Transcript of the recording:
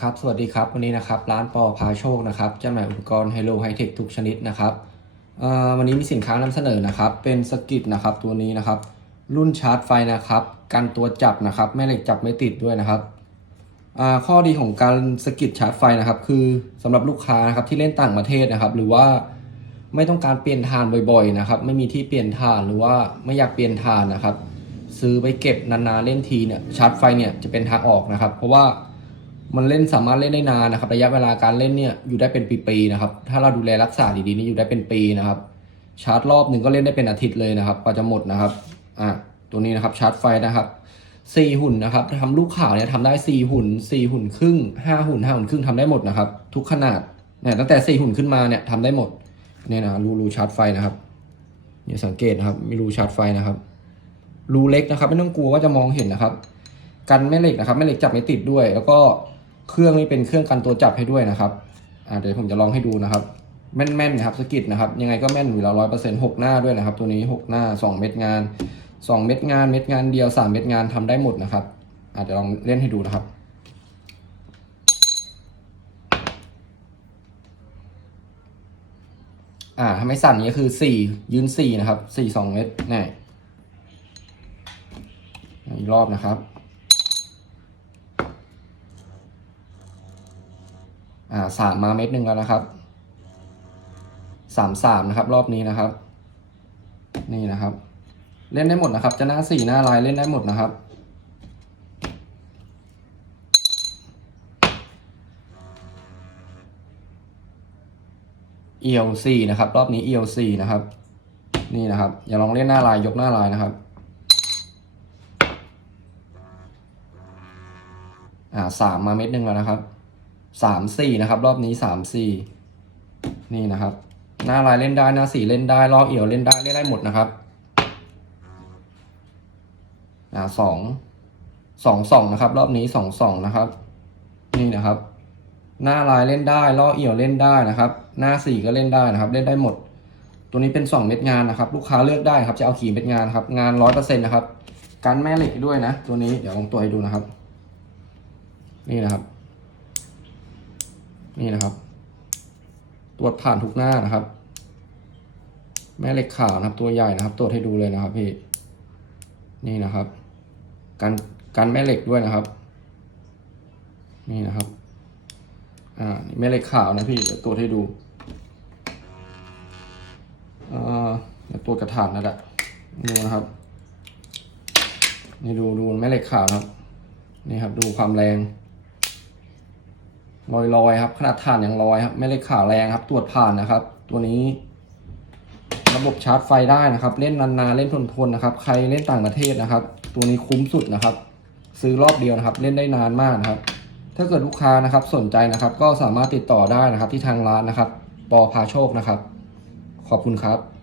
ครับสวัสดีครับวันนี้นะครับร้านปอพาโชคนะครับจำหน่ายอุปกรณ์ไฮโลไฮเทคทุกชนิดนะครับวันนี้มีสินค้านำเสนอนะครับ เป็นสกิทนะครับตัวนี้นะครับ รุ่นชาร์จไฟนะครับ กันตัวจับนะครับแม่เหล็กจับไม่ติดด้วยนะครับข้อดีของการสกิทชาร์จไฟนะครับ คือสำหรับลูกค้านะครับที่เล่นต่างประเทศนะครับ หรือว่าไม่ต้องการเปลี่ยนถ่านบ่อยๆนะครับ ไม่มีที่เปลี่ยนถ่านหรือว่าไม่อยากเปลี่ยนถ่านนะครับ ซื้อไปเก็บนานๆเล่นทีเนี่ยชาร์จไฟเนี่ยจะเป็นทางออกนะครับ เพราะว่า มันเล่นสามารถเล่นได้นานนะครับ ระยะเวลาการเล่นเนี่ยอยู่ได้เป็นปีๆนะครับ ถ้าเราดูแลรักษาดีๆนี่อยู่ได้เป็นปีนะครับ ชาร์จรอบหนึ่งก็เล่นได้เป็นอาทิตย์เลยนะครับกว่าจะหมดนะครับอะตัวนี้นะครับชาร์จไฟนะครับสี่หุ่นนะครับทำลูกข่าวเนี่ยทำได้สี่หุ่นสี่หุ่นครึ่งห้าหุ่นห้าหุ่นครึ่งทำได้หมดนะครับ ทุกขนาดเนี่ยตั้งแต่สี่หุ่นขึ้นมาเนี่ยทำได้หมดเนี่ยนะรูรูชาร์จไฟนะครับเนี่ยสังเกตนะครับมีรูชาร์จไฟนะครับ รูเล็กนะครับ ไม่ต้องกลัวว่าจะมองเห็นนะครับ กันแม่เหล็กนะครับแม่เหล็กจับไม่ติดด้วย แล้วก็ เครื่องนี้เป็นเครื่องกันตัวจับให้ด้วยนะครับเดี๋ยวผมจะลองให้ดูนะครับ แม่นๆนะครับสกิดนะครับ ยังไงก็แม่นอยู่แล้วร้อยเปอร์เซ็นต์หกหน้าด้วยนะครับ ตัวนี้หกหน้าสองเม็ดงานสองเม็ดงานเม็ดงานเดียวสามเม็ดงานทำได้หมดนะครับอาจจะลองเล่นให้ดูนะครับอ่าถ้าไม่สั่นนี้คือสี่ยืนสี่นะครับสี่สองเม็ดแน่อีกรอบนะครับ อ่า สามมาเม็ดหนึ่งแล้วนะครับสามสามนะครับ รอบนี้นะครับ นี่นะครับ เล่นได้หมดนะครับ จะหน้าสี่หน้าลายเล่นได้หมดนะครับ เอียวสี่นะครับ รอบนี้เอียวสี่นะครับ นี่นะครับ อย่าลองเล่นหน้าลายยกหน้าลายนะครับอ่าสามมาเม็ดหนึ่งแล้วนะครับ สามสี่นะครับ รอบนี้สามสี่นี่นะครับ หน้าลายเล่นได้หน้าสี่เล่นได้รอบเอี่ยวเล่นได้เล่นได้หมดนะครับอ่าสองสองสองนะครับ รอบนี้สองสองนะครับ นี่นะครับ หน้าลายเล่นได้ล่อเอี่ยวเล่นได้นะครับ หน้าสี่ก็เล่นได้นะครับ เล่นได้หมด ตัวนี้เป็นสองเม็ดงานนะครับ ลูกค้าเลือกได้ครับจะเอาขี่เม็ดงานครับ งานร้อยเปอร์เซ็นต์นะครับ กันแม่เหล็กด้วยนะ ตัวนี้เดี๋ยวลองตัวให้ดูนะครับ นี่นะครับ นี่นะครับ ตรวจผ่านทุกหน้านะครับ แม่เหล็กขาวนะครับ ตัวใหญ่นะครับ ตรวจให้ดูเลยนะครับพี่ นี่นะครับกันกันแม่เหล็กด้วยนะครับ นี่นะครับ อ่าแม่เหล็กขาวนะพี่ตรวจให้ดูอ่าตรวกระถางนั่นแหละดูนะครับนี่ดูดูแม่เหล็กขาวครับ นี่ครับดูความแรง ลอยลอยๆครับ ขนาดถ่านอยังลอยครับ ไม่เล็กขาแรงครับ ตรวจผ่านนะครับ ตัวนี้ ระบบชาร์จไฟได้นะครับ เล่นนานๆเล่นทนๆนะครับ ใครเล่นต่างประเทศนะครับ ตัวนี้คุ้มสุดนะครับ ซื้อรอบเดียวนะครับ เล่นได้นานมากนะครับ ถ้าเกิดลูกค้านะครับ สนใจนะครับ ก็สามารถติดต่อได้นะครับ ที่ทางร้านนะครับ ปอพาโชคนะครับ ขอบคุณครับ